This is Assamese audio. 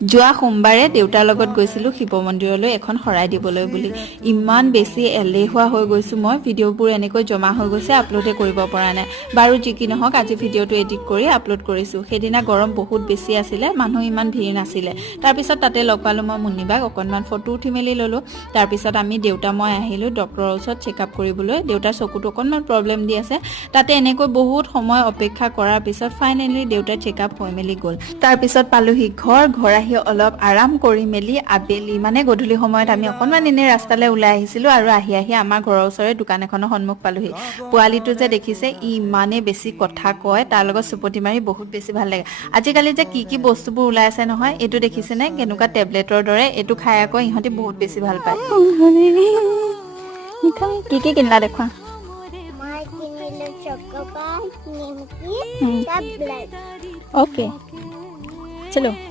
যোৱা সোমবাৰে দেউতাৰ লগত গৈছিলোঁ শিৱ মন্দিৰলৈ এখন শৰাই দিবলৈ বুলি। ইমান বেছি এলেহুৱা হৈ গৈছোঁ মই, ভিডিঅ'বোৰ এনেকৈ জমা হৈ গৈছে, আপলোডে কৰিব পৰা নাই। বাৰু যি কি নহওক, আজি ভিডিঅ'টো এডিট কৰি আপলোড কৰিছোঁ। সেইদিনা গৰম বহুত বেছি আছিলে, মানুহ ইমান ভিৰ নাছিলে। তাৰপিছত তাতে লগ পালোঁ মই মুন্নিবাক, অকণমান ফটো উঠি মেলি ল'লোঁ। তাৰপিছত আমি দেউতা মই আহিলোঁ ডক্টৰৰ ওচৰত চেকআপ কৰিবলৈ। দেউতাৰ চকুটো অকণমান প্ৰব্লেম দি আছে। তাতে এনেকৈ বহুত সময় অপেক্ষা কৰাৰ পিছত ফাইনেলি দেউতাৰ চেকআপ হৈ মেলি গ'ল। তাৰপিছত পালোহি ঘৰ আহি অলপ আৰাম কৰি মেলি আবেলি মানে গধূলি সময়ত আমি অকণমান এনেই ৰাস্তালৈ ওলাই আহিছিলোঁ আৰু আহি আমাৰ ঘৰৰ ওচৰৰে দোকান এখনৰ সন্মুখ পালোহি। পোৱালিটো যে দেখিছে, ই ইমানেই বেছি কথা কয়, তাৰ লগত চুপতি মাৰি বহুত বেছি ভাল লাগে। আজিকালি যে কি বস্তুবোৰ ওলাই আছে নহয়, এইটো দেখিছেনে কেনেকুৱা টেবলেটৰ দৰে, এইটো খাই আকৌ ইহঁতি বহুত বেছি ভাল পায়। কি কিনিলা দেখুৱা? ओके चलो।